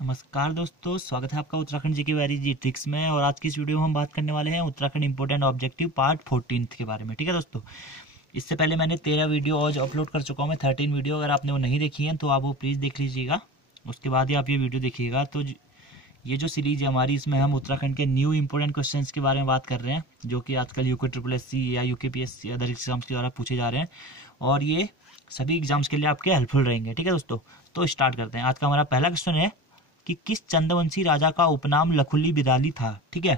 नमस्कार दोस्तों, स्वागत है आपका उत्तराखंड जी की ट्रिक्स में। और आज की इस वीडियो में हम बात करने वाले हैं उत्तराखंड इंपोर्टेंट ऑब्जेक्टिव पार्ट 14 के बारे में। ठीक है दोस्तों, इससे पहले मैंने 13 वीडियो आज अपलोड कर चुका हूँ मैं, 13 वीडियो। अगर आपने वो नहीं देखी है तो आप वो प्लीज़ देख लीजिएगा, उसके बाद ही आप ये वीडियो देखिएगा। तो ये जो सीरीज है हमारी, इसमें हम उत्तराखंड के न्यू इंपोर्टेंट क्वेश्चंस के बारे में बात कर रहे हैं, जो कि आजकल UKSSC या UKPSC अदर एग्जाम्स के द्वारा पूछे जा रहे हैं, और ये सभी एग्जाम्स के लिए आपके हेल्पफुल रहेंगे। ठीक है दोस्तों, तो स्टार्ट करते हैं। आज का हमारा पहला क्वेश्चन है कि किस चंद्रवंशी राजा का उपनाम लखुली बिराली था। ठीक है,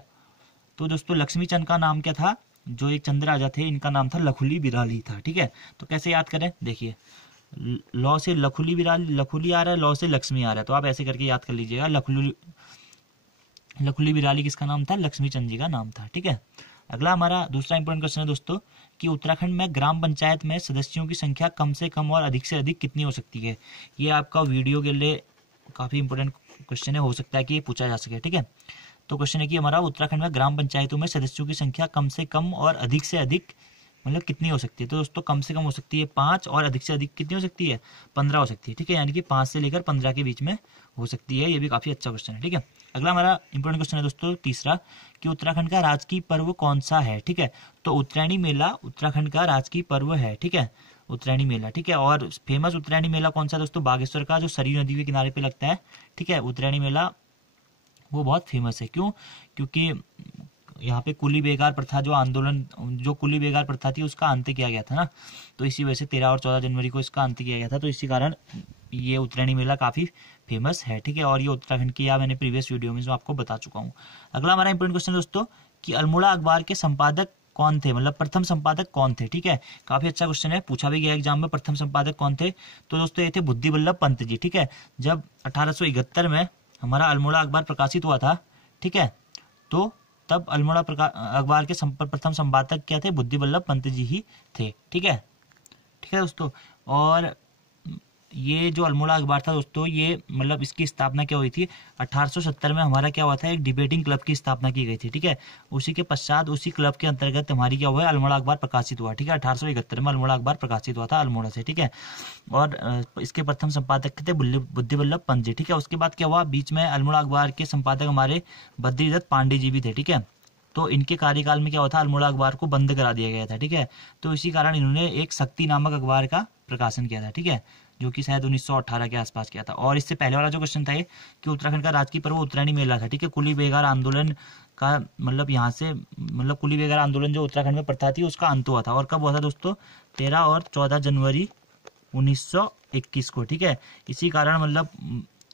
तो दोस्तों लक्ष्मी चंद का नाम क्या था? जो एक चंद्र राजा थे, इनका नाम था लखुली बिराली था। ठीक है, तो कैसे याद करें, देखिए लौ से लखुली बिराली, लखुली आ रहा है, लौ से लक्ष्मी आ रहा है, तो आप ऐसे करके याद कर लीजिएगा। लखुली बिराली किसका नाम था? लक्ष्मी चंद जी का नाम था। ठीक है, अगला हमारा दूसरा इंपॉर्टेंट क्वेश्चन है दोस्तों कि उत्तराखंड में ग्राम पंचायत में सदस्यों की संख्या कम से कम और अधिक से अधिक कितनी हो सकती है। ये आपका वीडियो के लिए काफी इंपॉर्टेंट क्वेश्चन है, हो सकता है कि ये पूछा जा सके। ठीक है, तो क्वेश्चन है कि हमारा उत्तराखंड में ग्राम पंचायतों में सदस्यों की संख्या कम से कम और अधिक से अधिक मतलब कितनी हो सकती है। तो दोस्तों कम से कम हो सकती है 5 और अधिक से अधिक कितनी हो सकती है? 15 हो सकती है। ठीक है, यानी कि 5 से लेकर 15 के बीच में हो सकती है। ये भी काफी अच्छा क्वेश्चन है। ठीक है, अगला हमारा इंपॉर्टेंट क्वेश्चन है दोस्तों तीसरा कि उत्तराखंड का राजकीय पर्व कौन सा है। ठीक है, तो उत्तरायणी मेला उत्तराखंड का राजकीय पर्व है। ठीक है, उत्तरायणी मेला। ठीक है, और फेमस उत्तरायणी मेला कौन सा दोस्तों? बागेश्वर का, जो सरयू नदी के किनारे पे लगता है। ठीक है, उत्तरायणी मेला वो बहुत फेमस है। क्यों? क्योंकि यहाँ पे कुली बेगार प्रथा, जो आंदोलन, जो कुली बेगार प्रथा थी, उसका अंत किया गया था ना, तो इसी वजह से 13 और 14 जनवरी को इसका अंत किया गया था। तो इसी कारण ये उत्तरायणी मेला काफी फेमस है। ठीक है, और ये उत्तराखंड की, या मैंने प्रीवियस वीडियो में जो आपको बता चुका हूँ। अगला हमारा इंपॉर्टेंट क्वेश्चन दोस्तों कि अल्मोड़ा अखबार के संपादक कौन थे, मतलब प्रथम संपादक कौन थे। ठीक है, काफी अच्छा क्वेश्चन है, पूछा भी गया एग्जाम में। प्रथम संपादक कौन थे? तो दोस्तों ये थे बुद्धि वल्लभ पंत जी। ठीक है, जब 1871 में हमारा अल्मोड़ा अखबार प्रकाशित हुआ था, ठीक है, तो तब अल्मोड़ा अखबार के प्रथम संपादक क्या थे? बुद्धि वल्लभ पंत जी ही थे। ठीक है, ठीक है दोस्तों, और ये जो अल्मोड़ा अखबार था दोस्तों, ये मतलब इसकी स्थापना क्या हुई थी? 1870 में हमारा क्या हुआ था? एक डिबेटिंग क्लब की स्थापना की गई थी। ठीक है, उसी के पश्चात उसी क्लब के अंतर्गत हमारी क्या हुआ है? अल्मोड़ा अखबार प्रकाशित हुआ। ठीक है, 1871 में अल्मोड़ा अखबार प्रकाशित हुआ था अल्मोड़ा से। ठीक है, और इसके प्रथम संपादक थे बुद्धि वल्लभ पंत जी। ठीक है, उसके बाद क्या हुआ? बीच में अल्मोड़ा अखबार के संपादक हमारे बद्रीदत्त पांडे जी भी थे। ठीक है, तो इनके कार्यकाल में क्या हुआ था? अल्मोड़ा अखबार को बंद करा दिया गया था। ठीक है, तो इसी कारण इन्होंने एक शक्ति नामक अखबार का प्रकाशन किया था। ठीक है, जो कि शायद 1918 के आसपास किया था। और इससे पहले वाला जो क्वेश्चन था ये कि उत्तराखंड का राजकीय पर्व उत्तरायणी मेला था। ठीक है, कुली बेगार आंदोलन का मतलब यहाँ से मतलब कुली बेगार आंदोलन जो उत्तराखंड में प्रथा थी, उसका अंत हुआ था। और कब हुआ था दोस्तों? 13 और 14 जनवरी 1921 को। ठीक है, इसी कारण मतलब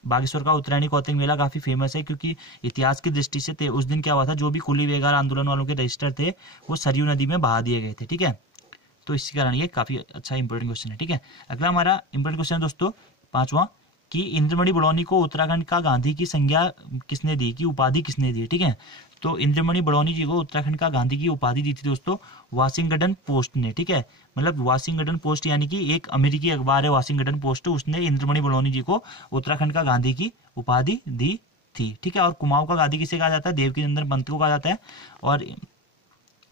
बागेश्वर का उत्तरायणी कौतिक मेला काफी फेमस है, क्योंकि इतिहास की दृष्टि से उस दिन क्या हुआ था? जो भी कुली बेगार आंदोलन वालों के रजिस्टर थे, वो सरयू नदी में बहा दिए गए थे। ठीक है, तो इसी कारण ये काफी अच्छा इंपॉर्टेंट क्वेश्चन है। ठीक है, अगला हमारा इंपॉर्टेंट क्वेश्चन है दोस्तों पांचवा कि इंद्रमणि बड़ौनी को उत्तराखंड का गांधी की संज्ञा किसने दी, की उपाधि किसने दी। ठीक है, तो इंद्रमणि बड़ौनी जी को उत्तराखंड का गांधी की उपाधि दी थी दोस्तों वाशिंगटन पोस्ट ने। ठीक है, मतलब वाशिंगटन पोस्ट यानी कि एक अमेरिकी अखबार है वाशिंगटन पोस्ट, उसने इंद्रमणि बड़ौनी जी को उत्तराखंड का गांधी की उपाधि दी थी। ठीक है, और कुमाऊं का गांधी किसे कहा जाता है? देवकीनंदन पंत को कहा जाता है, और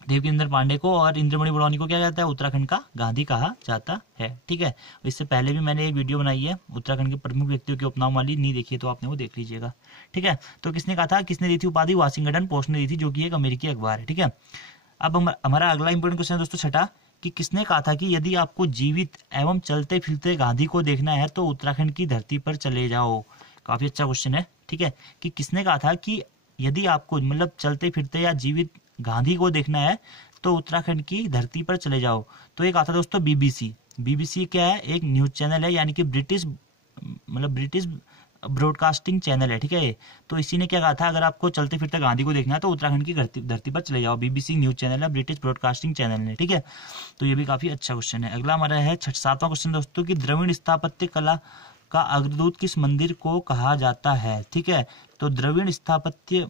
देवकीनंदन पांडे को, और इंद्रमणि बड़ौनी को क्या जाता है? उत्तराखंड का गांधी कहा जाता है। ठीक है, इससे पहले भी मैंने एक वीडियो बनाई है उत्तराखंड के प्रमुख व्यक्तियों के उपनाम वाली, नहीं देखी तो आपने वो देख लीजिएगा। ठीक है, तो किसने कहा था? किसने दी थी उपाधि? वाशिंगटन पोस्ट ने दी थी, जो कि एक अमेरिकी अखबार है। ठीक है, अब हमारा अगला इंपॉर्टेंट क्वेश्चन है दोस्तों छठा कि किसने कहा था कि यदि आपको जीवित एवं चलते फिरते गांधी को देखना है तो उत्तराखंड की धरती पर चले जाओ। काफी अच्छा क्वेश्चन है। ठीक है, कि किसने कहा था कि यदि आपको मतलब चलते फिरते या जीवित गांधी को देखना है तो उत्तराखंड की धरती पर चले जाओ। तो एक आता दोस्तों बीबीसी। बीबीसी क्या है? एक न्यूज चैनल है, यानी कि ब्रिटिश ब्रॉडकास्टिंग चैनल है। ठीक है, तो इसी ने क्या कहा था? अगर आपको चलते फिरते गांधी को देखना है तो उत्तराखंड की धरती पर चले जाओ। बीबीसी न्यूज चैनल है, ब्रिटिश ब्रॉडकास्टिंग चैनल है। ठीक है, तो ये भी काफी अच्छा क्वेश्चन है। अगला हमारा है सातवां क्वेश्चन दोस्तों कि द्रविड़ स्थापत्य कला का अग्रदूत किस मंदिर को कहा जाता है। ठीक है, तो द्रविड़ स्थापत्य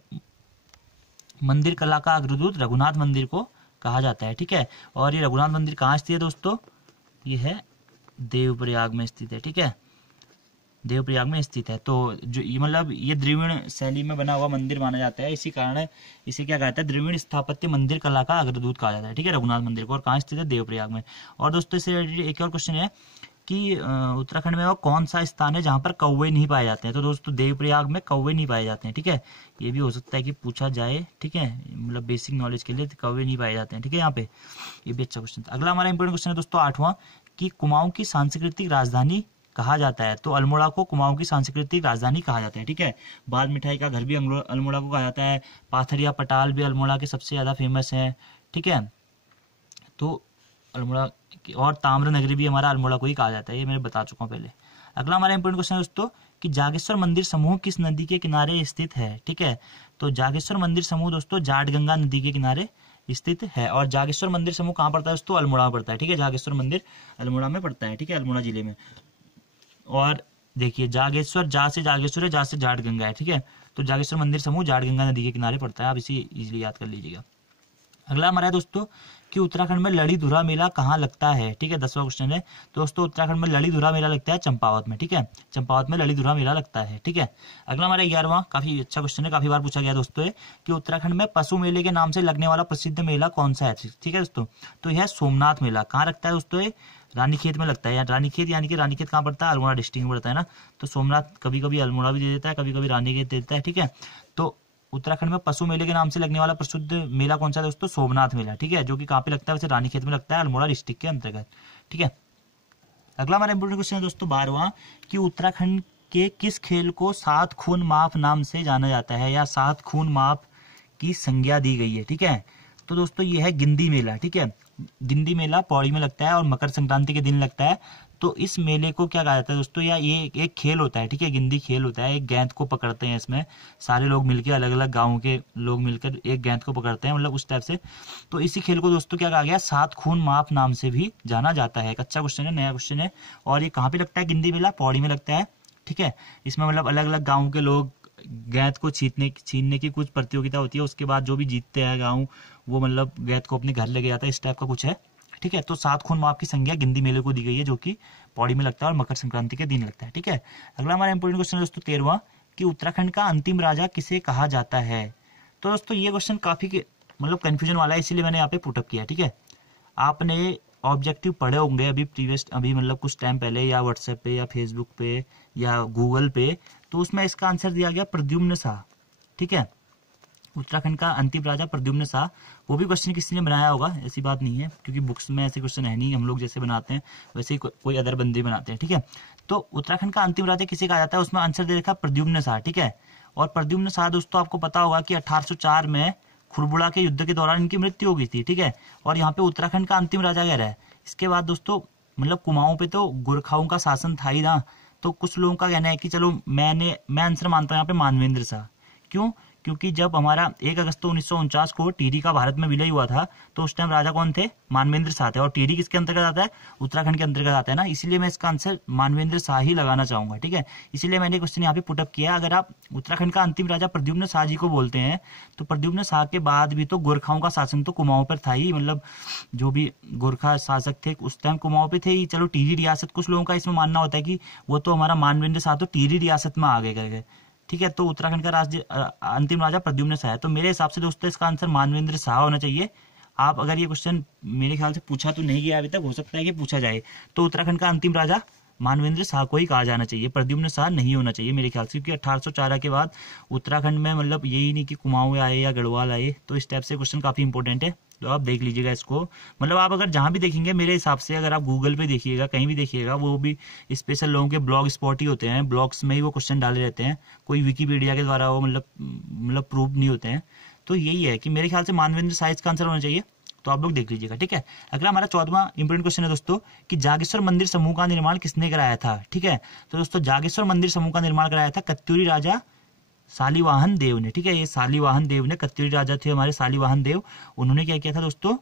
मंदिर कला का अग्रदूत रघुनाथ मंदिर को कहा जाता है। ठीक है, और ये रघुनाथ मंदिर कहाँ स्थित है दोस्तों? ये है देवप्रयाग में स्थित है। ठीक है, देवप्रयाग में स्थित है। तो जो ये मतलब ये द्रविड़ शैली में बना हुआ मंदिर माना जाता है, इसी कारण इसे क्या कहता है? द्रविड़ स्थापत्य मंदिर कला का अग्रदूत कहा जाता है। ठीक है, रघुनाथ मंदिर को, और कहाँ स्थित है? देवप्रयाग में। और दोस्तों इससे एक और क्वेश्चन है कि उत्तराखंड में वो कौन सा स्थान है जहाँ पर कौवे नहीं पाए जाते हैं। तो दोस्तों देवप्रयाग में कौवे नहीं पाए जाते हैं, ठीक है। ये भी हो सकता है कि पूछा जाए, ठीक है, मतलब बेसिक नॉलेज के लिए कौवे नहीं पाए जाते हैं, ठीक है। यहाँ पे ये भी अच्छा क्वेश्चन था। अगला हमारा इंपोर्टेंट क्वेश्चन है दोस्तों 8वां, कि कुमाऊं की सांस्कृतिक राजधानी कहा जाता है। तो अल्मोड़ा को कुमाऊं की सांस्कृतिक राजधानी कहा जाता है, ठीक है। बाल मिठाई का घर भी अल्मोड़ा को कहा जाता है। पाथरिया पटाल भी अल्मोड़ा के सबसे ज्यादा फेमस है, ठीक है। तो अल्मोड़ा और ताम्र नगरी भी हमारा अल्मोड़ा को ही कहा जाता है, ये मैं बता चुका हूँ पहले। अगला हमारा इंपोर्टेंट क्वेश्चन है दोस्तों कि जागेश्वर मंदिर समूह किस नदी के किनारे स्थित है, ठीक है। तो जागेश्वर मंदिर समूह दोस्तों जाटगंगा नदी के किनारे स्थित है। और जागेश्वर मंदिर समूह कहाँ पड़ता है दोस्तों? अल्मोड़ा में पड़ता है, ठीक है। जागेश्वर मंदिर अल्मोड़ा में पड़ता है, ठीक है, अल्मोड़ा जिले में। और देखिए जागेश्वर जा से जागेश्वर है, जा से जाटगंगा है, ठीक है। तो जागेश्वर मंदिर समूह जाटगंगा नदी के किनारे पड़ता है, आप इसे इजीली याद कर लीजिएगा। अगला हमारा है दोस्तों कि उत्तराखंड में लड़ीधुरा मेला कहाँ लगता है, ठीक है। 10वां क्वेश्चन है दोस्तों, उत्तराखंड में लड़ीधुरा मेला लगता है चंपावत में, ठीक है। चंपावत में लड़ीधुरा मेला लगता है, ठीक है। अगला हमारा 11वां, काफी अच्छा क्वेश्चन है, काफी बार पूछा गया दोस्तों है कि उत्तराखंड में पशु मेले के नाम से लगने वाला प्रसिद्ध मेला कौन सा है, ठीक है दोस्तों। तो यह सोमनाथ मेला कहाँ लगता है दोस्तों? ये रानीखेत में लगता है। रानीखेत यानी कि रानीखेत कहाँ पड़ता है? अल्मोड़ा डिस्ट्रिक्ट में पड़ता है ना। तो सोमनाथ कभी कभी अल्मोड़ा भी दे देता है, कभी कभी रानीखेत दे देता है, ठीक है। तो उत्तराखंड में पशु मेले के नाम से लगने वाला प्रसिद्ध मेला कौन सा है दोस्तों? सोमनाथ मेला, ठीक है, जो कि कहाँ पे लगता है? वैसे रानीखेत में लगता है, अल्मोड़ा डिस्ट्रिक्ट के अंतर्गत, ठीक है। अगला हमारा इंपोर्टेंट क्वेश्चन है दोस्तों 12वां कि उत्तराखंड के किस खेल को 7 खून माप नाम से जाना जाता है, या 7 खून माप की संज्ञा दी गई है, ठीक है। तो दोस्तों ये है गिंदी मेला, ठीक है। गिंदी मेला पौड़ी में लगता है और मकर संक्रांति के दिन लगता है। तो इस मेले को क्या कहा जाता है दोस्तों? या ये एक खेल होता है, ठीक है, गिंदी खेल होता है। एक गेंद को पकड़ते हैं, इसमें सारे लोग मिलकर, अलग अलग गाँव के लोग मिलकर एक गेंद को पकड़ते हैं, मतलब उस टाइप से। तो इसी खेल को दोस्तों क्या कहा गया? 7 खून माप नाम से भी जाना जाता है। एक अच्छा क्वेश्चन है, नया क्वेश्चन है। और ये कहाँ पे लगता है गिंदी मेला? पौड़ी में लगता है, ठीक है। इसमें मतलब अलग अलग गाँव के लोग गेंद को छीनने की कुछ प्रतियोगिता होती है। उसके बाद जो भी जीतते हैं गाँव, वो मतलब गेंद को अपने घर लेके जाता है, इस टाइप का कुछ है, ठीक है। तो 7 खून माप की संज्ञा गिंदी मेले को दी गई है, जो कि पौड़ी में लगता है और मकर संक्रांति के दिन लगता है, ठीक है। अगला हमारा इंपोर्टेंट क्वेश्चन है दोस्तों 13वां कि उत्तराखंड का अंतिम राजा किसे कहा जाता है। तो दोस्तों ये क्वेश्चन काफी मतलब कंफ्यूजन वाला है, इसीलिए मैंने यहाँ पे पुटअप किया, ठीक है। आपने ऑब्जेक्टिव पढ़े होंगे अभी मतलब कुछ टाइम पहले, या व्हाट्सएप पे या फेसबुक पे या गूगल पे। तो उसमें इसका आंसर दिया गया प्रद्युम्न शाह, ठीक है। उत्तराखंड का अंतिम राजा प्रद्युम्न शाह। वो भी क्वेश्चन किसी ने बनाया होगा, ऐसी बात नहीं है, क्योंकि बुक्स में ऐसे क्वेश्चन है नहीं, हम लोग जैसे बनाते हैं वैसे ही कोई अदर बंदे बनाते हैं, ठीक है। तो उत्तराखंड का अंतिम राजा किसे कहा जाता है? उसमें आंसर दे रखा प्रद्युम्न शाह, ठीक है। और प्रद्युम्न शाह दोस्तों आपको पता होगा कि 1804 में खुरबुड़ा के युद्ध के दौरान इनकी मृत्यु हो गई थी, ठीक है। और यहाँ पे उत्तराखंड का अंतिम राजा कह रहा है। इसके बाद दोस्तों मतलब कुमाऊं पे तो गोरखाओं का शासन था ही ना। तो कुछ लोगों का कहना है कि चलो मैं आंसर मानता हूँ यहाँ पे मानवेंद्र शाह। क्यों? क्योंकि जब हमारा 1 अगस्त 1949 को टिहरी का भारत में विलय हुआ था, तो उस टाइम राजा कौन थे? मानवेंद्र शाह थे। और टिहरी किसके अंतर्गत आता है? उत्तराखंड के अंतर्गत आता है ना। इसीलिए मैं इसका आंसर मानवेंद्र शाह ही लगाना चाहूंगा, ठीक है। इसीलिए मैंने क्वेश्चन यहाँ पे पुटअप किया। अगर आप उत्तराखंड का अंतिम राजा प्रद्युम्न शाह जी को बोलते हैं, तो प्रद्युम्न शाह के बाद भी तो गोरखाओं का शासन तो कुमाऊं पर था ही, मतलब जो भी गोरखा शासक थे उस टाइम कुमाऊं पे थे ही। चलो टिहरी रियासत, कुछ लोगों का इसमें मानना होता है कि वो तो हमारा मानवेंद्र शाह तो टिहरी रियासत में आ गए, ठीक है। तो उत्तराखंड का अंतिम राजा प्रद्युम्न शाह है। तो मेरे हिसाब से दोस्तों इसका आंसर मानवेंद्र शाह होना चाहिए। आप अगर ये क्वेश्चन मेरे ख्याल से पूछा तो नहीं गया अभी तक, हो सकता है कि पूछा जाए। तो उत्तराखंड का अंतिम राजा मानवेंद्र शाह को ही कहा जाना चाहिए, प्रद्युम्न शाह नहीं होना चाहिए मेरे ख्याल से, क्योंकि 1804 के बाद उत्तराखंड में मतलब यही नहीं कि कुमाऊं आए या गढ़वाल आए। तो इस टाइप से क्वेश्चन काफी इंपॉर्टेंट है, तो आप देख लीजिएगा इसको। मतलब आप अगर जहां भी देखेंगे, मेरे हिसाब से अगर आप गूगल पे देखिएगा, कहीं भी देखिएगा, वो भी स्पेशल लोगों के ब्लॉग स्पॉट ही होते हैं, ब्लॉग्स में ही वो क्वेश्चन डाले रहते हैं, कोई विकीपीडिया के द्वारा वो मतलब प्रूव नहीं होते हैं। तो यही है कि मेरे ख्याल से मानवेंद्र शाह का आंसर होना चाहिए। तो आप लोग देख लीजिएगा, ठीक है। अगला हमारा 14वां इंपोर्टेंट क्वेश्चन है दोस्तों कि जागेश्वर मंदिर समूह का निर्माण किसने कराया था, ठीक है। तो दोस्तों जागेश्वर मंदिर समूह का निर्माण कराया था कत्यूरी राजा शालिवाहन देव ने, ठीक है। ये शालिवाहन देव ने, कत्यूरी राजा थे हमारे शालिवाहन देव, उन्होंने क्या किया था दोस्तों?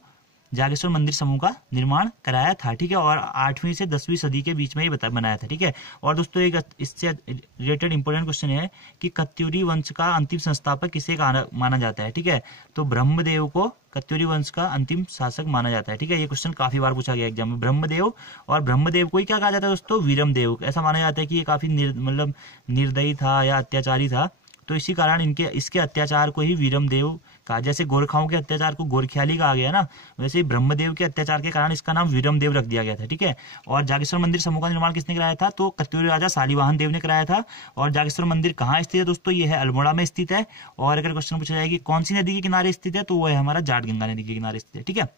जागेश्वर मंदिर समूह का निर्माण कराया था, ठीक है। और 8वीं से 10वीं सदी के बीच में ये बनाया था, ठीक है। और दोस्तों एक इससे रिलेटेड इंपोर्टेंट क्वेश्चन है कि कत्यूरी वंश का अंतिम संस्थापक किसे माना जाता है, ठीक है। तो ब्रह्मदेव को कत्यूरी वंश का अंतिम शासक माना जाता है, ठीक है। ये क्वेश्चन काफी बार पूछा गया एग्जाम में, ब्रह्मदेव। और ब्रह्मदेव को ही क्या कहा जाता है दोस्तों? वीरमदेव। ऐसा माना जाता है कि ये काफी मतलब निर्दयी था या अत्याचारी था, तो इसी कारण इसके अत्याचार को ही वीरमदेव कहा। जैसे गोरखाओं के अत्याचार को गोरख्याली कहा गया ना, वैसे ही ब्रह्मदेव के अत्याचार के कारण इसका नाम वीरमदेव रख दिया गया था। ठीक है, और जागेश्वर मंदिर समूह का निर्माण किसने कराया था? तो कत्यूरी राजा शालिवाहन देव ने कराया था। और जागेश्वर मंदिर कहाँ स्थित है दोस्तों? ये है अल्मोड़ा में स्थित है। और अगर क्वेश्चन पूछा जाए कि कौन सी नदी के किनारे स्थित है, तो वो है हमारा जाटगंगा नदी के किनारे स्थित है। ठीक है,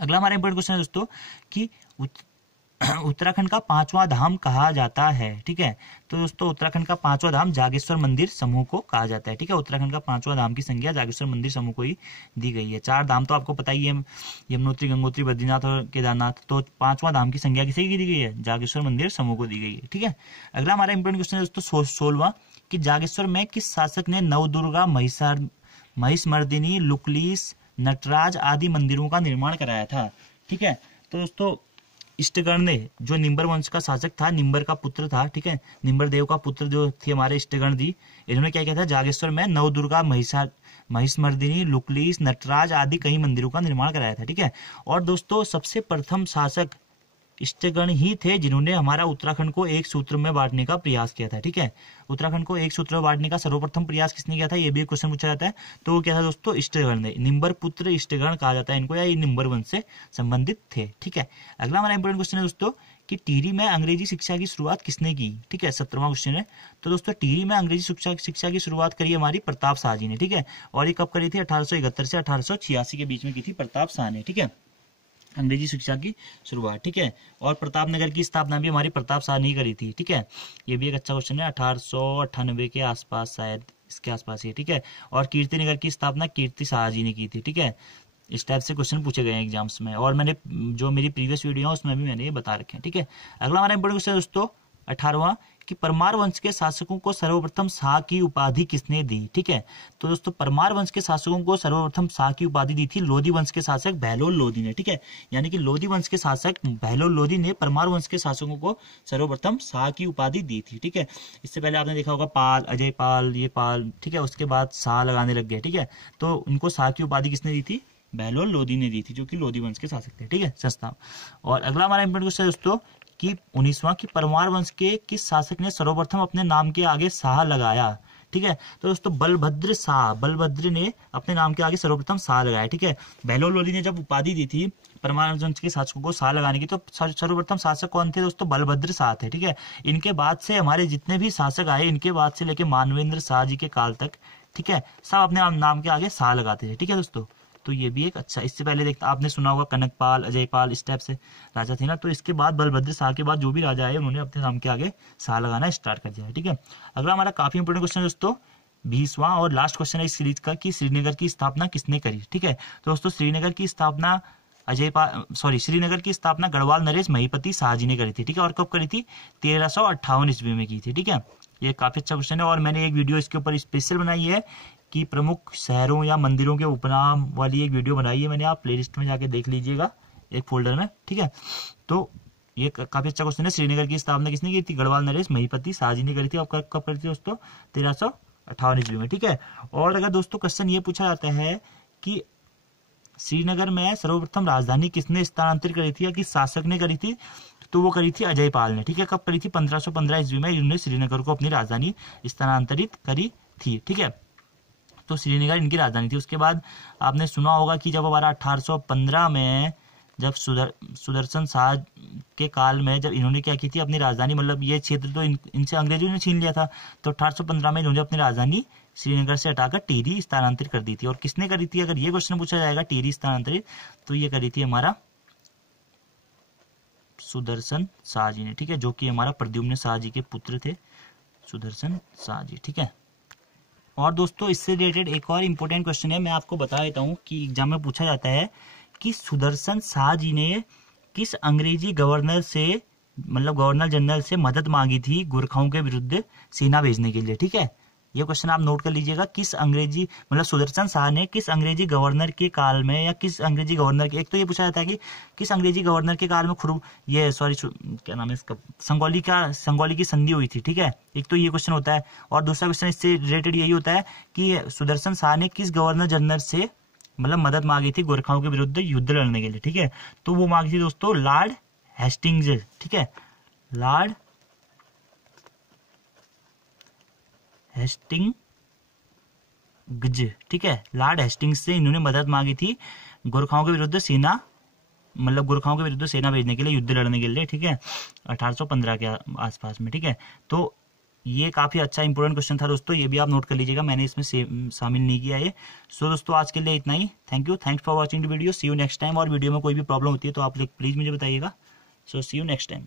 अगला हमारा इंपॉर्टेंट क्वेश्चन है दोस्तों कि उत्तराखंड का 5वां धाम कहा जाता है। ठीक है, तो दोस्तों उत्तराखंड का 5वां धाम जागेश्वर मंदिर समूह को कहा जाता है। ठीक है, उत्तराखंड का 5वां धाम की संज्ञा जागेश्वर मंदिर समूह को ही दी गई है। 4 धाम तो आपको पता ही है, यमुनोत्री, गंगोत्री, बद्रीनाथ और केदारनाथ। तो 5वां धाम की संज्ञा किसे दी गई है? जागेश्वर मंदिर समूह को दी गई है। ठीक है, अगला हमारा इंपॉर्टेंट क्वेश्चन है दोस्तों 16वां कि जागेश्वर में किस शासक ने नवदुर्गा, महिषमर्दिनी, लुकलीस, नटराज आदि मंदिरों का निर्माण कराया था? ठीक है, तो दोस्तों इष्टगण ने, जो निम्बर वंश का शासक था, निम्बर का पुत्र था, ठीक है, निम्बर देव का पुत्र जो थी हमारे इष्टगण दी, इन्होंने क्या किया था? जागेश्वर में नवदुर्गा, महिषमर्दिनी, लुकलीस, नटराज आदि कई मंदिरों का निर्माण कराया था। ठीक है, और दोस्तों सबसे प्रथम शासक इष्टगण ही थे जिन्होंने हमारा उत्तराखंड को एक सूत्र में बांटने का प्रयास किया था। ठीक है, उत्तराखंड को एक सूत्र में बांटने का सर्वप्रथम प्रयास किसने किया था? ये भी क्वेश्चन पूछा जाता है। तो वो क्या था दोस्तों? इष्टगण ने। निम्बर पुत्र इष्टगण कहा जाता है इनको, या ये निम्बर वंश से संबंधित थे। ठीक है, अगला हमारा इंपॉर्टेंट क्वेश्चन है दोस्तों कि टिहरी में अंग्रेजी शिक्षा की शुरुआत किसने की? ठीक है, 17वां क्वेश्चन है। तो दोस्तों टिहरी में अंग्रेजी शिक्षा की शुरुआत करी हमारी प्रताप शाह जी ने। ठीक है, और ये कब करी थी? 1871 से 1886 के बीच में की थी प्रताप शाह ने। ठीक है, अंग्रेजी शिक्षा की शुरुआत। ठीक है, और प्रताप नगर की स्थापना भी हमारी प्रताप शाह ने ही करी थी। ठीक है, ये भी एक अच्छा क्वेश्चन है, 1898 के आसपास, शायद इसके आसपास ही। ठीक है, और कीर्ति नगर की स्थापना कीर्ति शाह जी ने की थी। ठीक है, इस टाइप से क्वेश्चन पूछे गए हैं एग्जाम्स में, और मैंने जो मेरी प्रीवियस वीडियो है उसमें भी मैंने ये बता रखे हैं। ठीक है, अगला हमारा इंपॉर्टेंट क्वेश्चन है दोस्तों 18वां कि परमार वंश के शासकों को सर्वप्रथम शाह की उपाधि किसने दी? ठीक है, तो दोस्तों परमार वंश के शासकों को सर्वप्रथम शाह की उपाधि दी थी लोधी वंश के शासक बहलोल लोधी ने। ठीक है, यानी कि लोधी वंश के शासक बहलोल लोधी ने परमार वंश के शासकों को सर्वप्रथम शाह की उपाधि दी थी। ठीक है, इससे पहले आपने देखा होगा पाल, अजय पाल, ये पाल, ठीक है, उसके बाद शाह लगाने लग गए। ठीक है, तो उनको शाह की उपाधि किसने दी थी? बहलोल लोधी ने दी थी, जो कि लोधी वंश के शासक थे। ठीक है, सस्ता। और अगला हमारा इंपॉर्टेंट क्वेश्चन है दोस्तों कि 19वां कि परमार वंश के किस शासक ने सर्वप्रथम अपने नाम के आगे शाह लगाया? ठीक है, तो दोस्तों बलभद्र शाह, बलभद्र ने अपने नाम के आगे सर्वप्रथम शाह लगाया। ठीक है, बहलोल लोधी ने जब उपाधि दी थी परमार वंश के शासकों को शाह लगाने की, तो सर्वप्रथम शासक कौन थे दोस्तों? बलभद्र शाह थे। ठीक है, इनके बाद से हमारे जितने भी शासक आए, इनके बाद से लेके मानवेंद्र शाह जी के काल तक, ठीक है, सब अपने नाम के आगे शाह लगाते थे। ठीक है दोस्तों, तो ये भी एक अच्छा, इससे पहले देखता आपने सुना होगा कनकपाल, अजयपाल, इस टाइप से राजा थे ना। तो इसके बाद बलभद्र शाह के बाद जो भी राजा आए उन्होंने अपने नाम के आगे शाह लगाना स्टार्ट कर दिया है। ठीक है, अगला हमारा काफी इंपोर्टेंट क्वेश्चन है दोस्तों 20वां और लास्ट क्वेश्चन है इस सीरीज का कि श्रीनगर की स्थापना किसने करी? ठीक है, तो दोस्तों श्रीनगर की स्थापना श्रीनगर की स्थापना गढ़वाल नरेश महिपति शाह जी ने करी थी। ठीक है, और कब करी थी? 1358 ईस्वी में की थी। ठीक है, ये काफी अच्छा क्वेश्चन है, और मैंने एक वीडियो इसके ऊपर स्पेशल बनाई है कि प्रमुख शहरों या मंदिरों के उपनाम वाली एक वीडियो बनाई है मैंने, आप प्लेलिस्ट में जाके देख लीजिएगा एक फोल्डर में। ठीक है, तो ये काफी अच्छा क्वेश्चन है। श्रीनगर की स्थापना किसने की थी? गढ़वाल नरेश महिपति शाह जी ने करी थी। और कब करी थी दोस्तों? 1358 ईस्वी में। ठीक है, और अगर दोस्तों क्वेश्चन ये पूछा जाता है कि श्रीनगर में सर्वप्रथम राजधानी किसने स्थानांतरित करी थी या किस शासक ने करी थी, तो वो करी थी अजयपाल ने। ठीक है, कब करी थी? 1515 ईस्वी में इन्होंने श्रीनगर को अपनी राजधानी स्थानांतरित करी थी। ठीक है, तो श्रीनगर इनकी राजधानी थी। उसके बाद आपने सुना होगा कि जब हमारा 1815 में जब सुदर्शन शाह के काल में जब इन्होंने क्या की थी अपनी राजधानी, मतलब ये क्षेत्र तो इनसे अंग्रेजों ने छीन लिया था, तो 1815 में इन्होंने अपनी राजधानी श्रीनगर से हटाकर टिहरी स्थानांतरित कर दी थी। और किसने करी थी? अगर ये क्वेश्चन पूछा जाएगा टिहरी स्थानांतरित, तो ये करी थी हमारा सुदर्शन शाह जी ने। ठीक है, जो कि हमारा प्रद्युम्न शाह जी के पुत्र थे, सुदर्शन शाह जी। ठीक है, और दोस्तों इससे रिलेटेड एक और इम्पोर्टेंट क्वेश्चन है, मैं आपको बता देता हूँ कि एग्जाम में पूछा जाता है कि सुदर्शन शाह जी ने किस अंग्रेजी गवर्नर से, मतलब गवर्नर जनरल से मदद मांगी थी गोरखाओं के विरुद्ध सेना भेजने के लिए? ठीक है, ये क्वेश्चन आप नोट कर लीजिएगा। किस अंग्रेजी, मतलब सुदर्शन शाह ने किस अंग्रेजी गवर्नर के काल में, या किस अंग्रेजी गवर्नर के, एक तो ये पूछा जाता है कि किस अंग्रेजी गवर्नर के काल में क्या नाम है इसका, संगौली की संधि हुई थी। ठीक है, एक तो ये क्वेश्चन होता है, और दूसरा क्वेश्चन इससे रिलेटेड यही होता है कि सुदर्शन शाह ने किस गवर्नर जनरल से मतलब मदद मांगी थी गोरखाओं के विरुद्ध युद्ध लड़ने के लिए। ठीक है, तो वो मांगी थी दोस्तों लॉर्ड हेस्टिंग्स। ठीक है, लॉर्ड हेस्टिंग गज, ठीक है, लॉर्ड हेस्टिंग्स से इन्होंने मदद मांगी थी गोरखाओं के विरुद्ध सेना, मतलब गोरखाओं के विरुद्ध सेना भेजने के लिए, युद्ध लड़ने के लिए, ठीक है, 1815 के आसपास में, ठीक है। तो ये काफी अच्छा इंपॉर्टेंट क्वेश्चन था दोस्तों, ये भी आप नोट कर लीजिएगा, मैंने इसमें शामिल नहीं किया है। सो दोस्तों आज के लिए इतना ही, thank you, thanks for watching the video, see you next time. और वीडियो में कोई भी प्रॉब्लम होती है तो आप प्लीज मुझे बताइएगा। सो सी यू नेक्स्ट टाइम।